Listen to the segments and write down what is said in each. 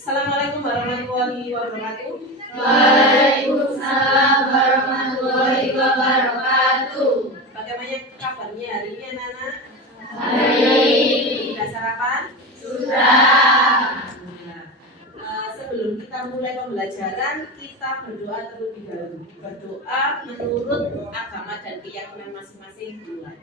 Assalamualaikum warahmatullahi wabarakatuh. Waalaikumsalam warahmatullahi wabarakatuh. Bagaimana kabarnya hari ini anak-anak? Baik. Sudah sarapan? Sudah. Sebelum kita mulai pembelajaran, kita berdoa terlebih dahulu. Berdoa menurut agama dan keyakinan masing-masing mulai.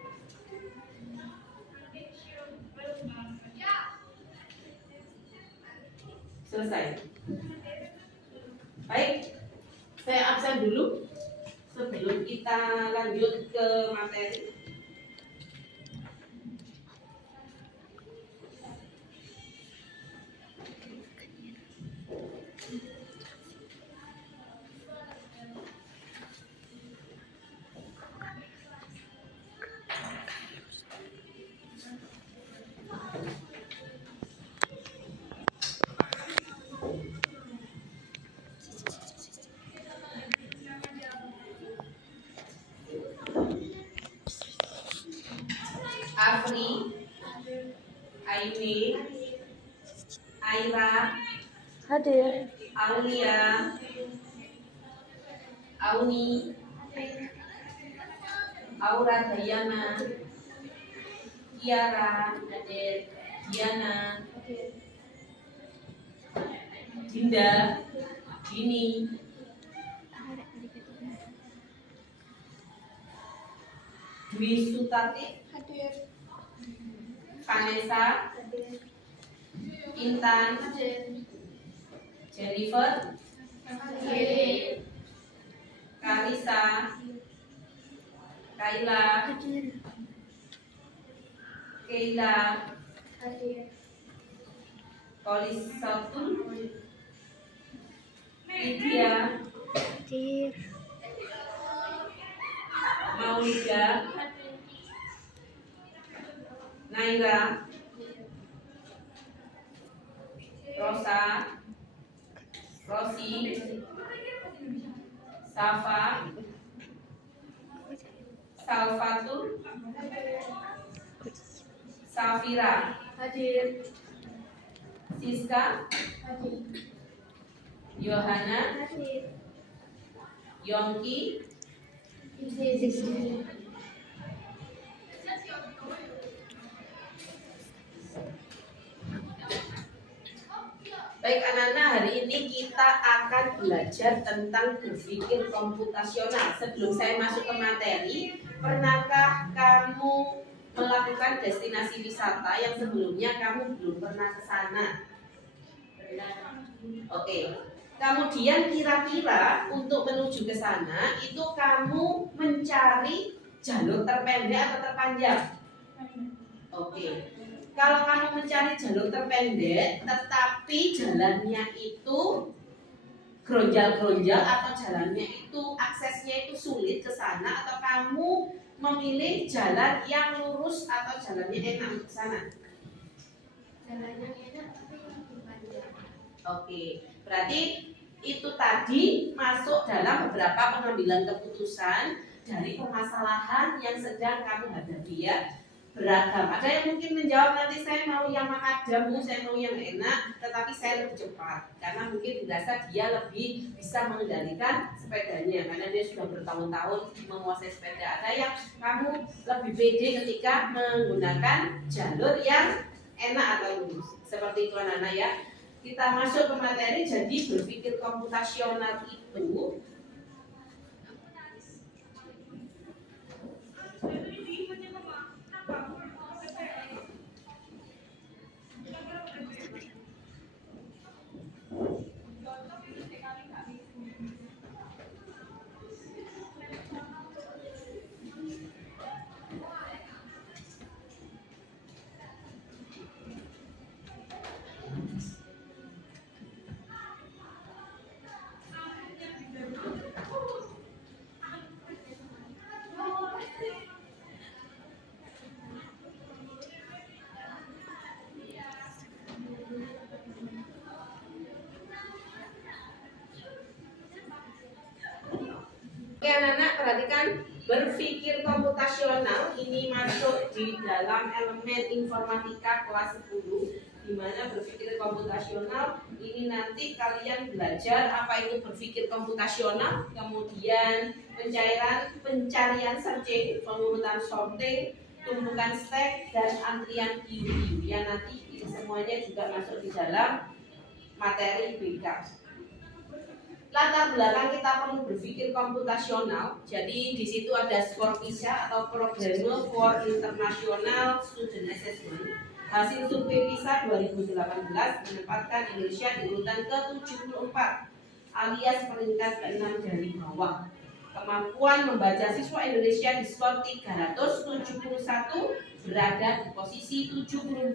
Selesai. Baik, saya absen dulu sebelum kita lanjut ke materi. Afri, Aini, Aira, Hadir. Aulia, Auni, Aura Dayana, Kiara, Diana, Dinda, Dini, Dwi Sutati, Hadir. Vanessa, Intan, Jennifer, Hadir. Karisa, Kaila, Hadir. Keila, Hadir. Kolisatul, Lydia, Hadir. Maulida, Naira, Rosa, Rosi, Safa, Salfatul, Safira, Hadir. Siska, Hadir. Yohana, Hadir. Yongki, Baik anak-anak, hari ini kita akan belajar tentang berpikir komputasional. Sebelum saya masuk ke materi, pernahkah kamu melakukan destinasi wisata yang sebelumnya kamu belum pernah ke sana? Oke. Kemudian kira-kira untuk menuju ke sana itu kamu mencari jalur terpendek atau terpanjang? Oke. Kalau kamu mencari jalur terpendek, tetapi jalannya itu geronjal-geronjal atau jalannya itu aksesnya itu sulit ke sana, atau kamu memilih jalan yang lurus atau jalannya enak ke sana? Jalan yang enak tapi lebih panjang. Oke, berarti itu tadi masuk dalam beberapa pengambilan keputusan dari permasalahan yang sedang kamu hadapi ya. Beragam. Ada yang mungkin menjawab nanti saya mau yang makadam, saya mau yang enak, tetapi saya lebih cepat karena mungkin dirasa dia lebih bisa mengendalikan sepedanya karena dia sudah bertahun-tahun menguasai sepeda. Ada yang kamu lebih pede ketika menggunakan jalur yang enak atau lurus. Seperti itu anak-anak ya. Kita masuk ke materi. Jadi berpikir komputasional itu Oke anak-anak, perhatikan, berpikir komputasional ini masuk di dalam elemen informatika kelas 10 di mana berpikir komputasional ini nanti kalian belajar apa itu berpikir komputasional, kemudian pencarian searching, pengurutan sorting, tumpukan stack, dan antrian queue yang nanti ini semuanya juga masuk di dalam materi BK. Latar belakang kita perlu berpikir komputasional. Jadi di situ ada skor PISA atau Programme for International Student Assessment. Hasil survei PISA 2018 menempatkan Indonesia di urutan ke-74 alias peringkat ke-6 dari bawah. Kemampuan membaca siswa Indonesia di skor 371 berada di posisi 74.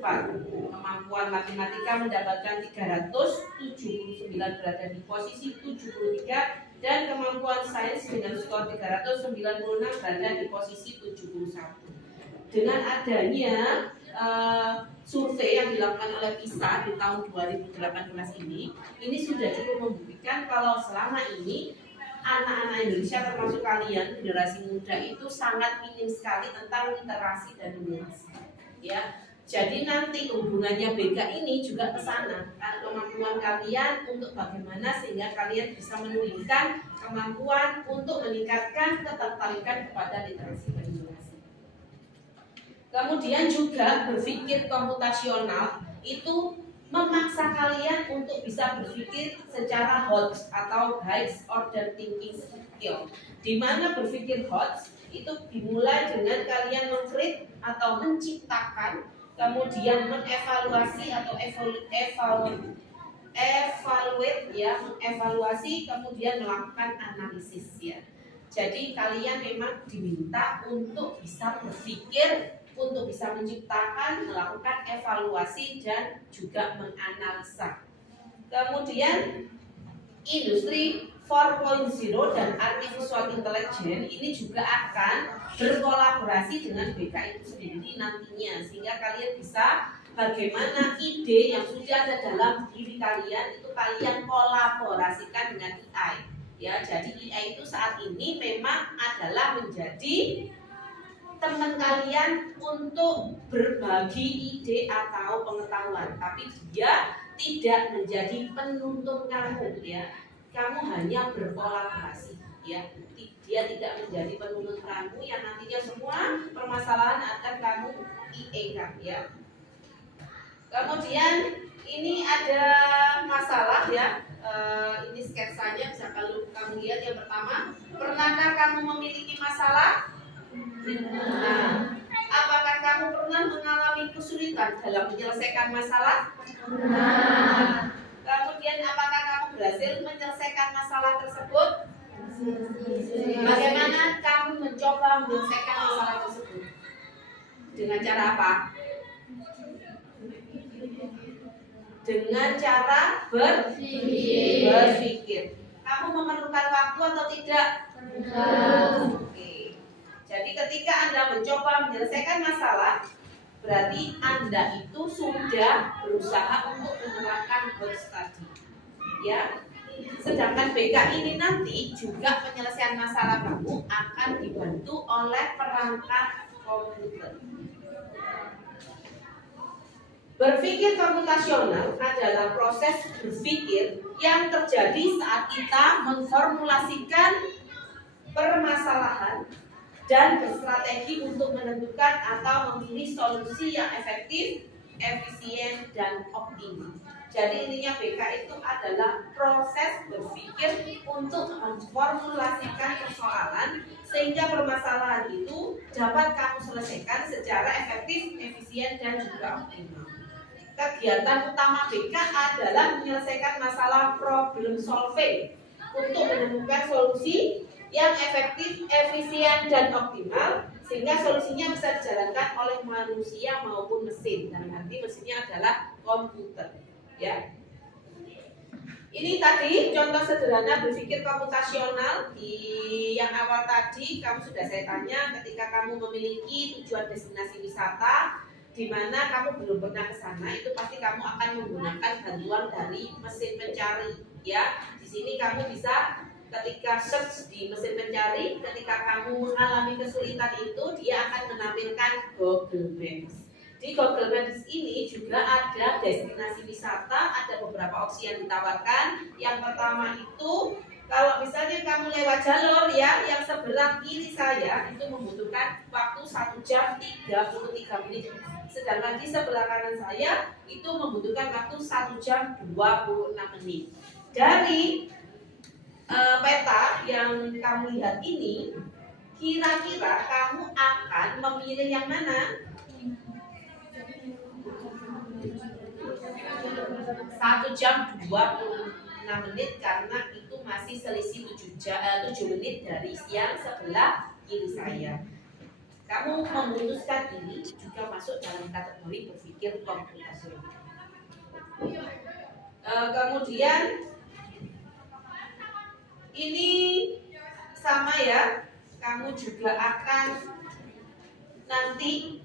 Kemampuan matematika mendapatkan 379 berada di posisi 73 dan kemampuan sains dengan skor 396 berada di posisi 71. Dengan adanya survei yang dilakukan oleh PISA di tahun 2018 ini sudah cukup membuktikan kalau selama ini anak-anak Indonesia termasuk kalian generasi muda itu sangat minim sekali tentang literasi dan numerasi. Ya, jadi nanti hubungannya BK ini juga ke sana. Kemampuan kalian untuk bagaimana sehingga kalian bisa meningkatkan kemampuan untuk meningkatkan ketertarikan kepada literasi dan numerasi. Kemudian juga berpikir komputasional itu memaksa kalian untuk bisa berpikir secara HOTS atau High Order Thinking Skill. Di mana berpikir HOTS itu dimulai dengan kalian mengcreate atau menciptakan, kemudian mengevaluasi atau mengevaluasi, kemudian melakukan analisis ya. Jadi kalian memang diminta untuk bisa berpikir, untuk bisa menciptakan, melakukan evaluasi dan juga menganalisa. Kemudian industri 4.0 dan artificial intelligence ini juga akan berkolaborasi dengan BK itu sendiri nantinya, sehingga kalian bisa bagaimana ide yang sudah ada dalam diri kalian itu kalian kolaborasikan dengan AI. Ya, jadi AI itu saat ini memang adalah menjadi teman kalian untuk berbagi ide atau pengetahuan, tapi dia tidak menjadi penuntut kamu ya. Kamu hanya berkolaborasi ya. Dia tidak menjadi penuntut kamu yang nantinya semua permasalahan akan kamu IE-kan ya. Kemudian ini ada masalah ya. Ini sketsanya bisa kamu lihat. Yang pertama, pernahkah kamu memiliki masalah? Nah, apakah kamu pernah mengalami kesulitan dalam menyelesaikan masalah? Pernah. Kemudian apakah kamu berhasil menyelesaikan masalah tersebut? Bagaimana kamu mencoba menyelesaikan masalah tersebut? Dengan cara apa? Dengan cara berpikir. Kamu memerlukan waktu atau tidak? Oke. Jadi ketika Anda mencoba menyelesaikan masalah, berarti Anda itu sudah berusaha untuk menerapkan HOTS tadi. Ya. Sedangkan BK ini nanti juga penyelesaian masalah kamu akan dibantu oleh perangkat komputer. Berpikir komputasional adalah proses berpikir yang terjadi saat kita memformulasikan permasalahan dan berstrategi untuk menentukan atau memilih solusi yang efektif, efisien, dan optimal. Jadi intinya BK itu adalah proses berpikir untuk memformulasikan persoalan sehingga permasalahan itu dapat kamu selesaikan secara efektif, efisien, dan juga optimal. Kegiatan utama BK adalah menyelesaikan masalah problem solving untuk menemukan solusi yang efektif, efisien, dan optimal sehingga solusinya bisa dijalankan oleh manusia maupun mesin. Dalam arti mesinnya adalah komputer. Ya. Ini tadi contoh sederhana berpikir komputasional. Di yang awal tadi kamu sudah saya tanya ketika kamu memiliki tujuan destinasi wisata di mana kamu belum pernah ke sana, itu pasti kamu akan menggunakan bantuan dari mesin pencari. Ya, di sini kamu bisa ketika search di mesin pencari, ketika kamu mengalami kesulitan itu, dia akan menampilkan Google Maps. Di Google Maps ini juga ada destinasi wisata, ada beberapa opsi yang ditawarkan. Yang pertama itu kalau misalnya kamu lewat jalur ya yang sebelah kiri saya itu membutuhkan waktu 1 jam 33 menit. Sedangkan di sebelah kanan saya itu membutuhkan waktu 1 jam 26 menit. Dari peta yang kamu lihat ini, kira-kira kamu akan memilih yang mana? 1 jam 26 menit karena itu masih selisih 7 menit dari yang sebelah kiri saya. Kamu memutuskan ini juga masuk dalam kategori berpikir komputasional. Kemudian ini sama ya, kamu juga akan nanti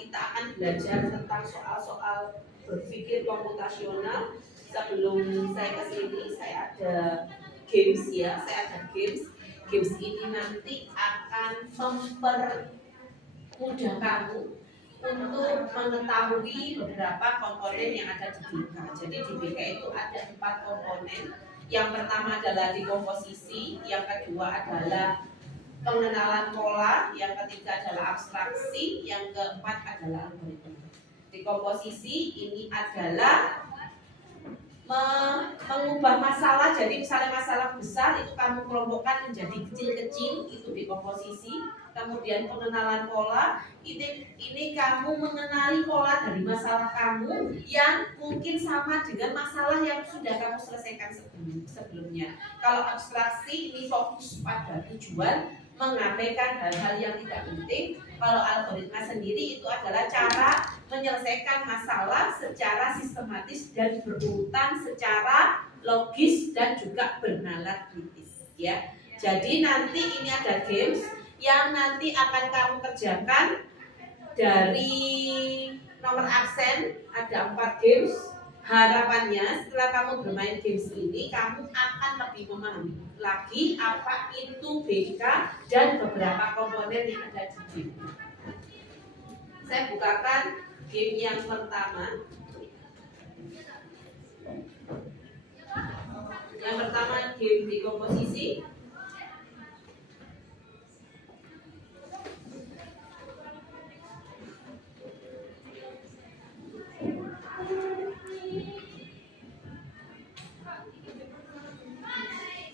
kita akan belajar tentang soal-soal berpikir komputasional. Sebelum saya ke sini, saya ada games ya, Games ini nanti akan mempermudah kamu untuk mengetahui beberapa komponen yang ada di BK. Jadi di BK itu ada 4 komponen. Yang pertama adalah dekomposisi, yang kedua adalah pengenalan pola, yang ketiga adalah abstraksi, yang keempat adalah algoritma. Dekomposisi ini adalah mengubah masalah, jadi misalnya masalah besar itu kamu kelompokkan menjadi kecil-kecil, itu dekomposisi. Kemudian pengenalan pola, ini kamu mengenali pola dari masalah kamu yang mungkin sama dengan masalah yang sudah kamu selesaikan sebelumnya. Kalau abstraksi ini fokus pada tujuan, mengabaikan hal-hal yang tidak penting. Kalau algoritma sendiri itu adalah cara menyelesaikan masalah secara sistematis dan berurutan secara logis dan juga bernalar kritis ya. Jadi nanti ini ada games yang nanti akan kamu kerjakan dari nomor absen, ada 4 games. Harapannya setelah kamu bermain games ini kamu akan lebih memahami lagi apa itu BK dan beberapa komponen yang ada di game. Saya bukakan game yang pertama. Yang pertama game dekomposisi.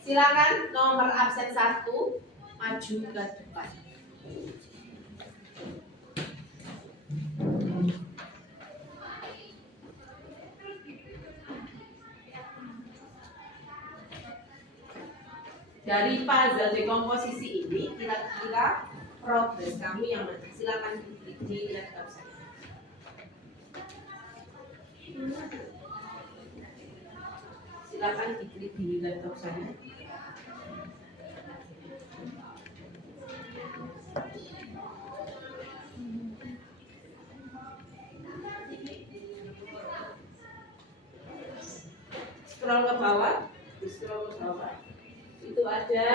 Silakan nomor absen 1 maju ke depan. Dari puzzle dekomposisi ini kira-kira progres kamu yang mana? Silakan di laptop saya. Silakan diklik di laptop saya. Scroll ke bawah, itu ada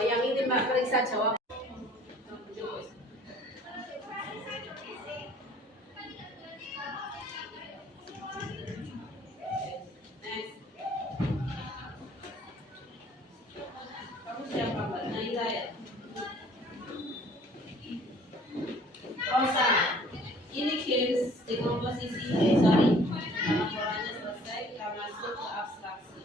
yang ini Mbak periksa jawab. Kamu siapa Mbak? Naila ya? Rosa. Ini games dekomposisi, sorry. Laporannya selesai, kita masuk ke abstraksi.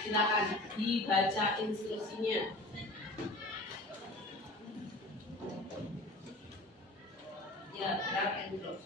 Silakan dibaca instruksinya. Ya, drag and drop.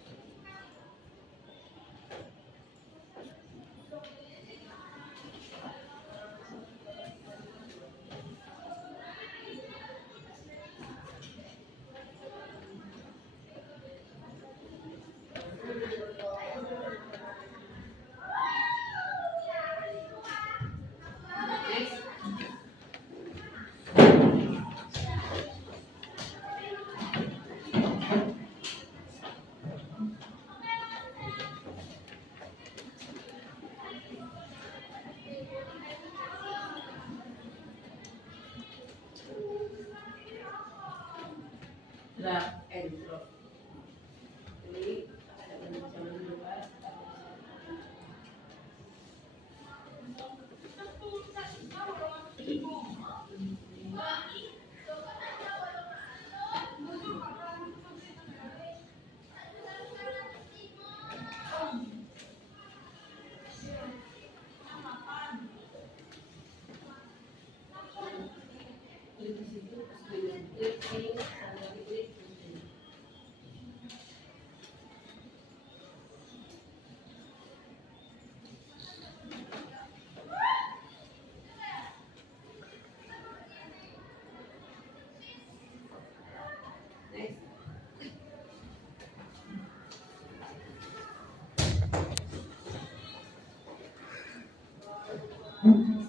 Next.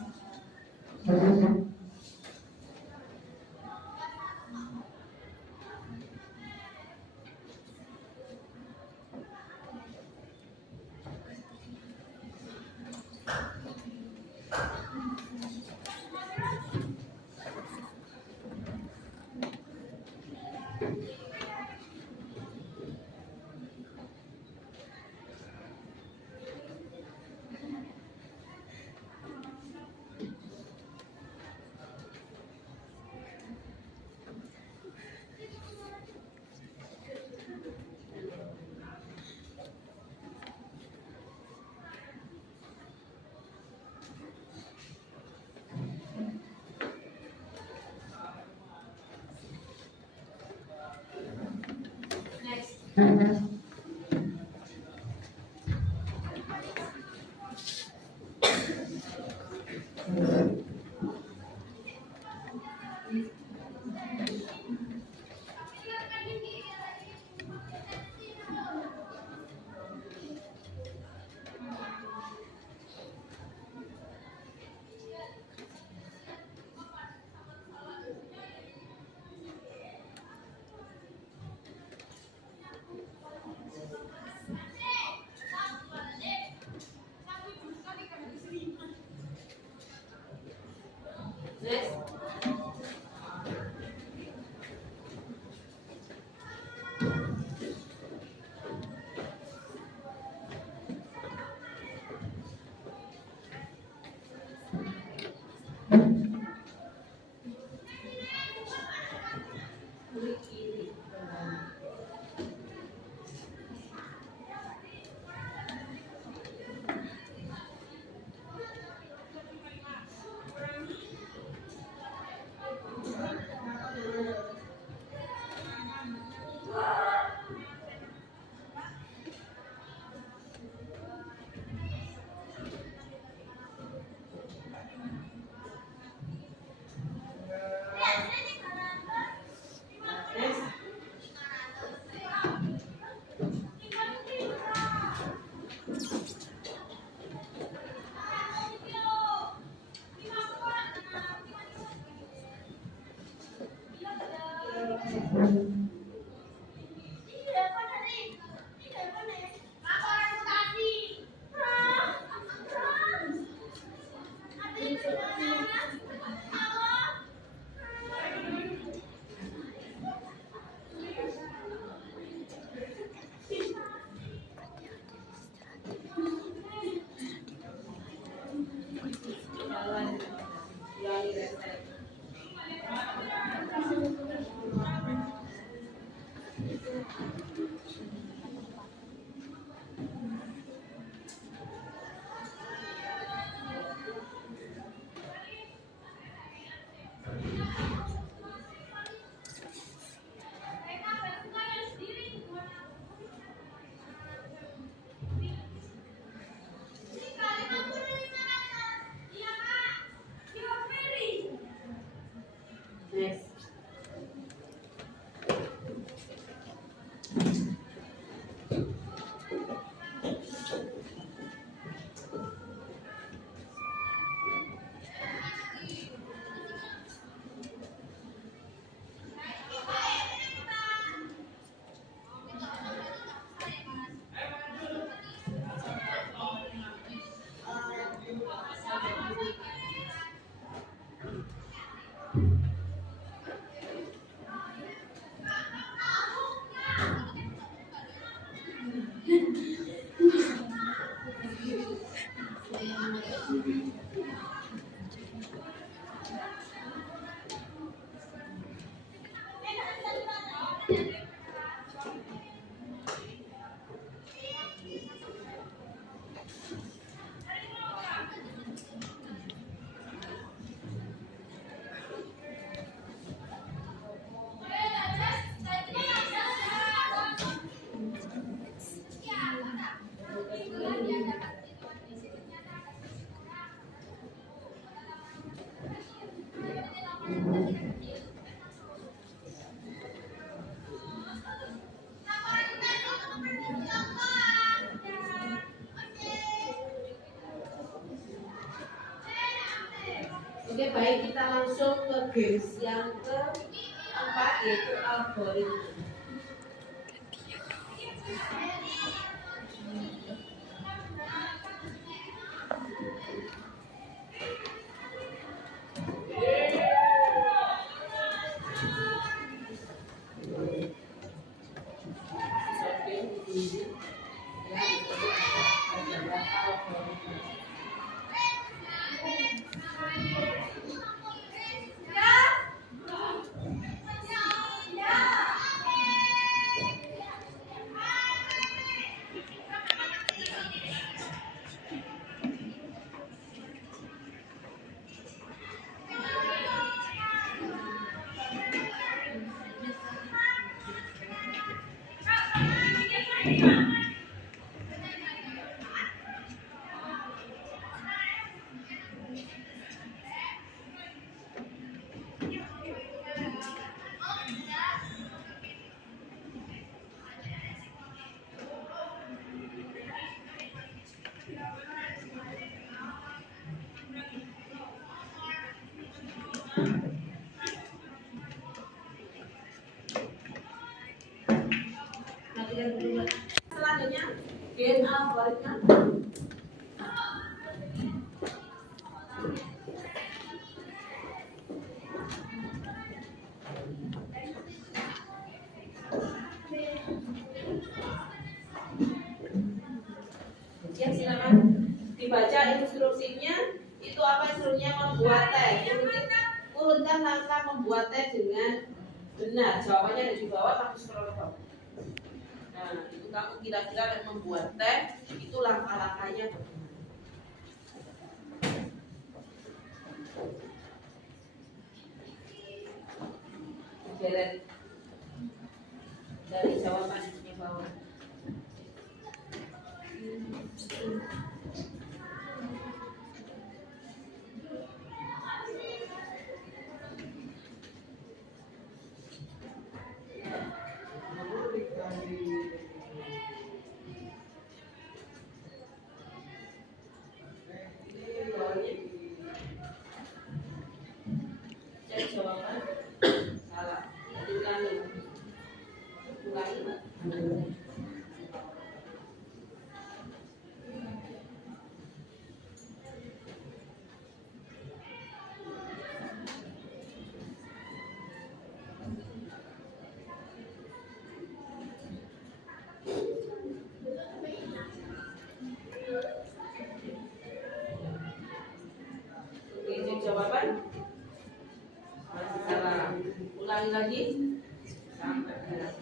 Oke, baik, kita langsung ke games yang keempat, yaitu algoritma. Selanjutnya, game algoritma. Ya, silakan dibaca instruksinya. Itu apa instruksinya? Membuat teh. Urutkan langkah membuat teh dengan benar. Jawabannya ada di bawah, kamu scroll ke bawah. Nah, itu kamu kira-kira akan membuat teh, itu langkah-langkahnya bagaimana? Deret dari jawaban di bawah. Cek jawaban salah. Ulangi. Oke, cek jawaban. Masih salah. Ulangi lagi sampai benar.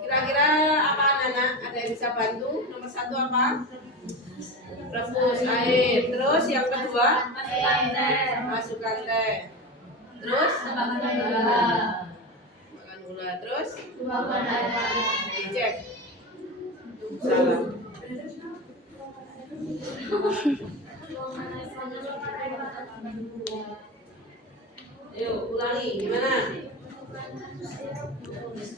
Kira-kira apa anak-anak? Ada yang bisa bantu? Nomor satu apa? Rebus air. Terus yang kedua? Masukkan teh. Terus? Makan gula. Terus? Dicek. Salah. Ayo ulangi, gimana? Terus?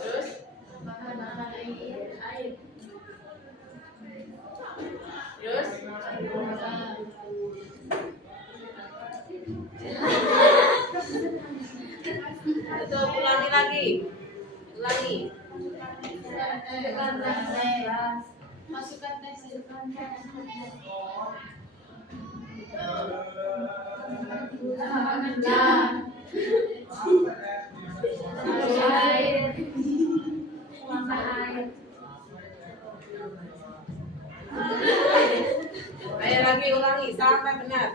Terus? Itu ulangi lagi. Ulangi. Masukkan teh. Ayo lagi ulangi sampai benar.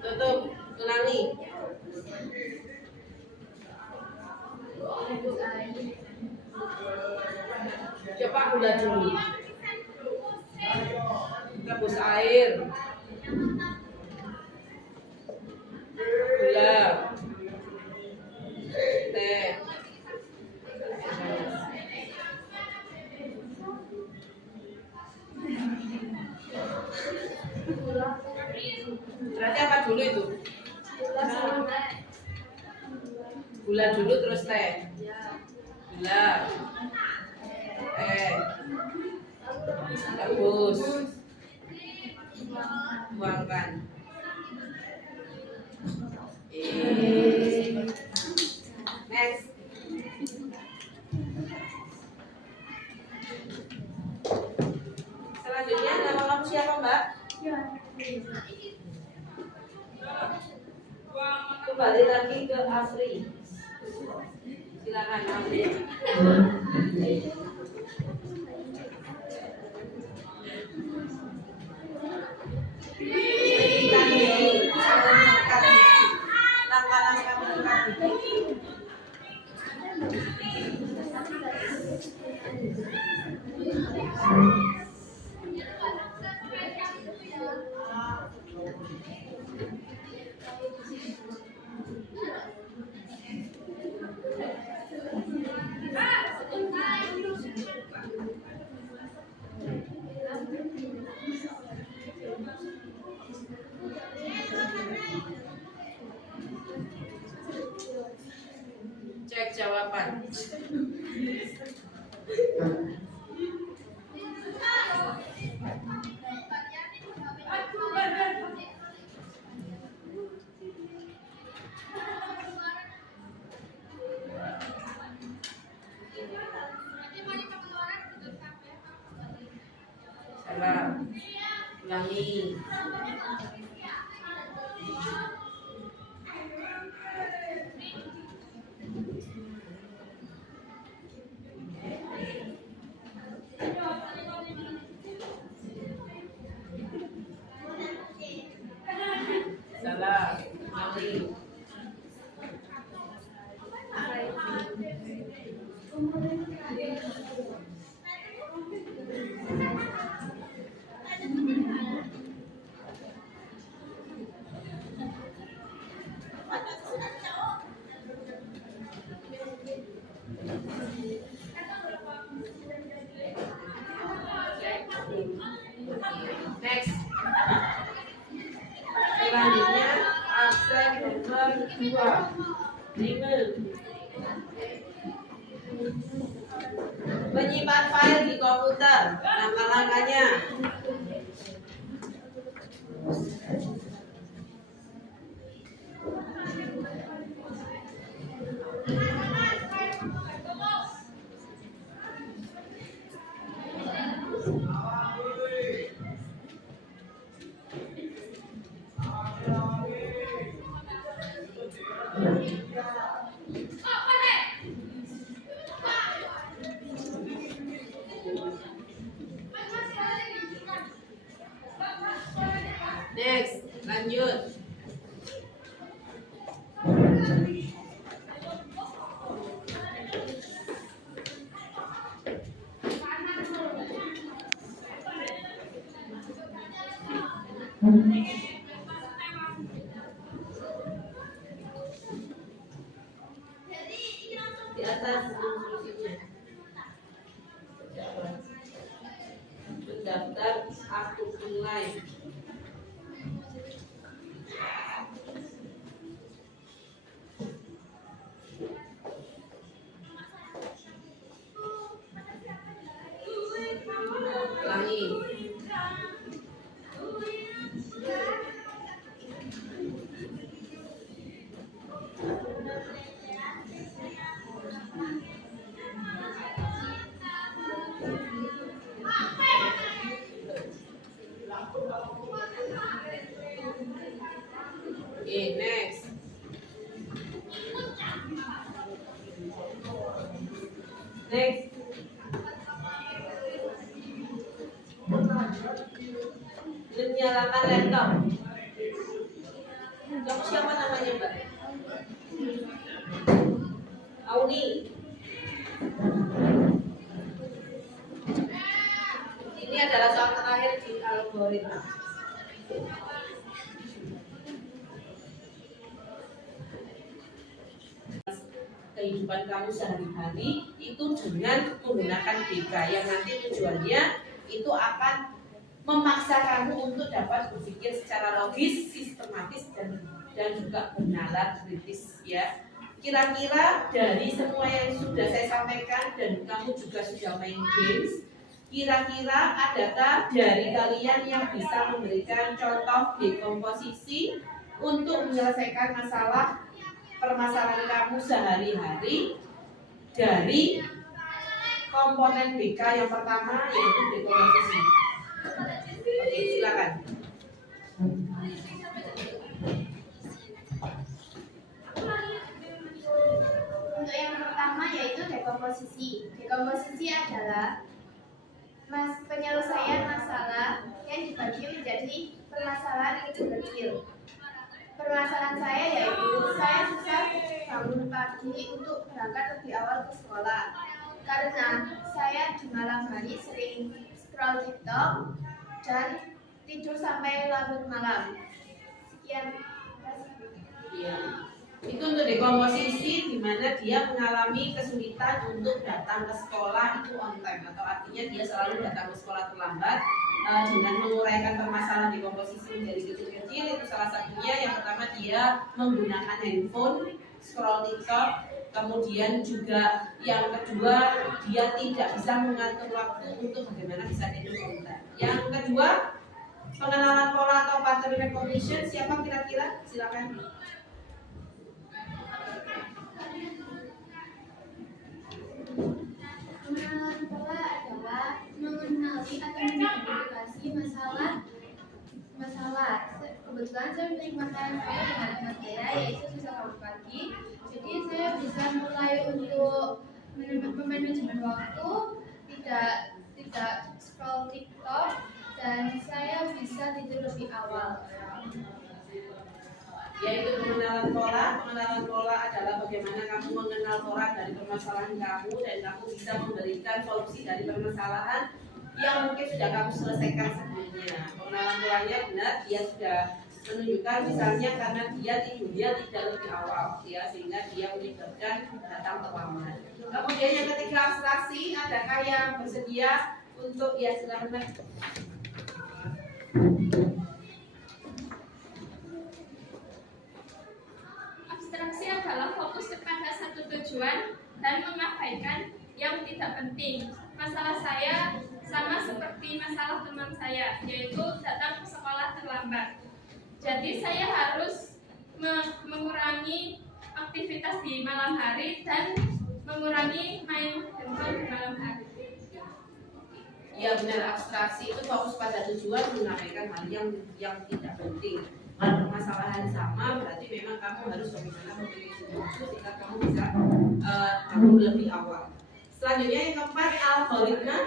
Tutup, ulangi. gula dulu. Rebus air. Gula. Teh. Berarti apa dulu itu? Gula dulu terus teh. Gula. Teh. Rebus. Tuangkan. Next. Selanjutnya nama kamu siapa, Mbak? Kembali lagi ke Afri. Silakan Afri. Langkah-langkah meningkat gigi. Cek jawaban. Salah. Ulangi. Salah. Ulangi. Next. Selanjutnya absen nomor 2. 5. Menyimpan file di komputer. Langkah-langkahnya. Next, lanjut. Di atas instruksinya. Mendaftar aktu online. Ulangi. Okay, next. Next. Menyalakan laptop. Kamu siapa namanya, Mbak? Auni. adalah soal terakhir di algoritma. Kehidupan kamu sehari-hari itu dengan menggunakan BK yang nanti tujuannya itu akan memaksa kamu untuk dapat berpikir secara logis, sistematis dan juga bernalar kritis ya. Kira-kira dari semua yang sudah saya sampaikan dan kamu juga sudah main games, kira-kira adakah dari kalian yang bisa memberikan contoh dekomposisi untuk menyelesaikan permasalahan kamu sehari-hari dari komponen BK yang pertama yaitu dekomposisi? Oke, silakan. Untuk yang pertama yaitu dekomposisi. Dekomposisi adalah penyelesaian masalah yang dibagi menjadi permasalahan kecil-kecil. Permasalahan saya yaitu saya susah bangun pagi untuk berangkat lebih awal ke sekolah karena saya di malam hari sering scroll TikTok dan tidur sampai larut malam. Sekian. Ya. Itu untuk dekomposisi di mana dia mengalami kesulitan untuk datang ke sekolah itu on time atau artinya dia selalu datang ke sekolah terlambat. Dengan menguraikan permasalahan dekomposisi menjadi kecil-kecil itu salah satunya yang pertama dia menggunakan handphone, scroll TikTok, kemudian juga yang kedua dia tidak bisa mengatur waktu untuk bagaimana bisa tidur on time. Yang kedua pengenalan pola atau pattern recognition, siapa kira-kira? Silakan. Pengenalan pola adalah mengenali atau mengidentifikasi masalah. Kebetulan saya menikmati saya dengan teman saya yaitu susah bangun pagi. Jadi saya bisa mulai untuk memanajemen waktu, tidak scroll TikTok, dan saya bisa tidur lebih awal. Yaitu pengenalan pola. Pengenalan pola adalah bagaimana kamu mengenal pola dari permasalahan kamu dan kamu bisa memberikan solusi dari permasalahan yang mungkin sudah kamu selesaikan sebelumnya. Pengenalan polanya benar, dia sudah menunjukkan misalnya karena dia tidurnya tidak lebih awal ya, sehingga dia menyebabkan datang terlambat. Kemudian yang ketiga abstraksi, adakah yang bersedia untuk ya silakan. Abstraksi adalah fokus kepada satu tujuan dan mengabaikan yang tidak penting. Masalah saya sama seperti masalah teman saya, yaitu datang ke sekolah terlambat. Jadi saya harus mengurangi aktivitas di malam hari dan mengurangi main handphone di malam hari. Ya benar, abstraksi itu fokus pada tujuan mengabaikan hal yang tidak penting. Kalau permasalahan sama berarti memang kamu harus bagaimana memilih solusi sehingga kamu bisa bangun lebih awal. Selanjutnya yang keempat algoritma.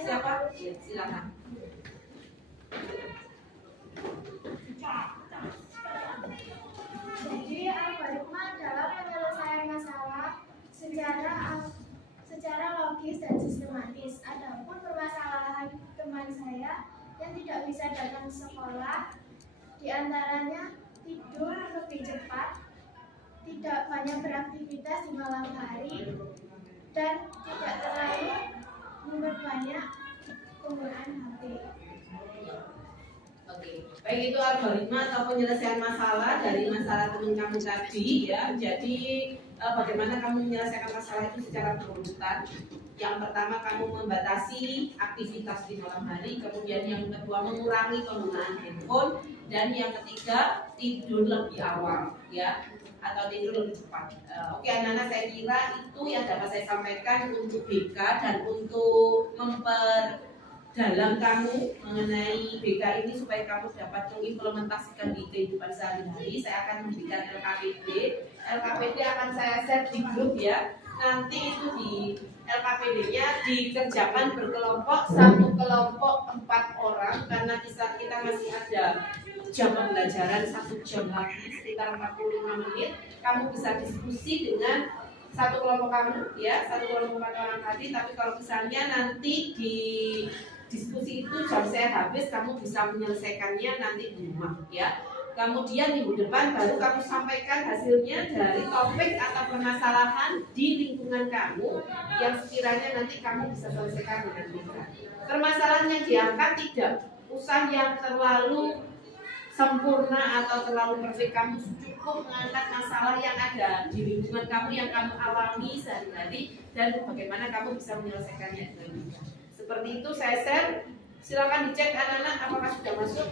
Siapa? Ya, silakan. Jadi algoritma adalah penyelesaian masalah secara logis dan sistematis. Adapun permasalahan teman saya yang tidak bisa datang ke sekolah, diantaranya tidur lebih cepat, tidak banyak beraktivitas di malam hari, dan tidak terlalu memperbanyak penggunaan HP. Oke, baik itu algoritma atau penyelesaian masalah dari masalah teman kamu tadi ya. Jadi bagaimana kamu menyelesaikan masalah itu secara berurutan. Yang pertama kamu membatasi aktivitas di malam hari, kemudian yang kedua mengurangi penggunaan handphone, dan yang ketiga tidur lebih awal ya, atau tidur lebih cepat. Oke anak-anak, saya kira itu yang dapat saya sampaikan untuk BK dan untuk memperdalam kamu mengenai BK ini supaya kamu dapat mengimplementasikan di kehidupan sehari-hari. Saya akan memberikan LKPD. LKPD akan saya share di grup ya. Nanti itu di LKPD-nya dikerjakan berkelompok, satu kelompok 4 orang karena kita masih ada jam pembelajaran 1 jam lagi sekitar 45 menit. Kamu bisa diskusi dengan satu kelompok kamu ya, satu kelompok 4 orang tadi. Tapi kalau misalnya nanti di diskusi itu jam saya habis, kamu bisa menyelesaikannya nanti di rumah ya. Kemudian minggu depan baru kamu sampaikan hasilnya dari topik atau permasalahan di lingkungan kamu yang sekiranya nanti kamu bisa selesaikan dengan mudah. Permasalahan yang diangkat tidak usah yang terlalu sempurna atau terlalu perfect, kamu cukup mengangkat masalah yang ada di lingkungan kamu yang kamu alami sehari-hari dan bagaimana kamu bisa menyelesaikannya dengan mudah. Seperti itu saya share. Silakan dicek anak-anak apakah sudah masuk.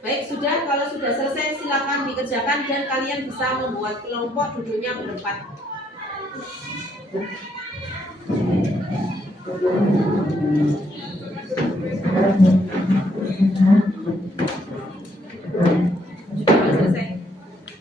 Baik, sudah. Kalau sudah selesai silakan dikerjakan dan kalian bisa membuat kelompok duduknya berempat.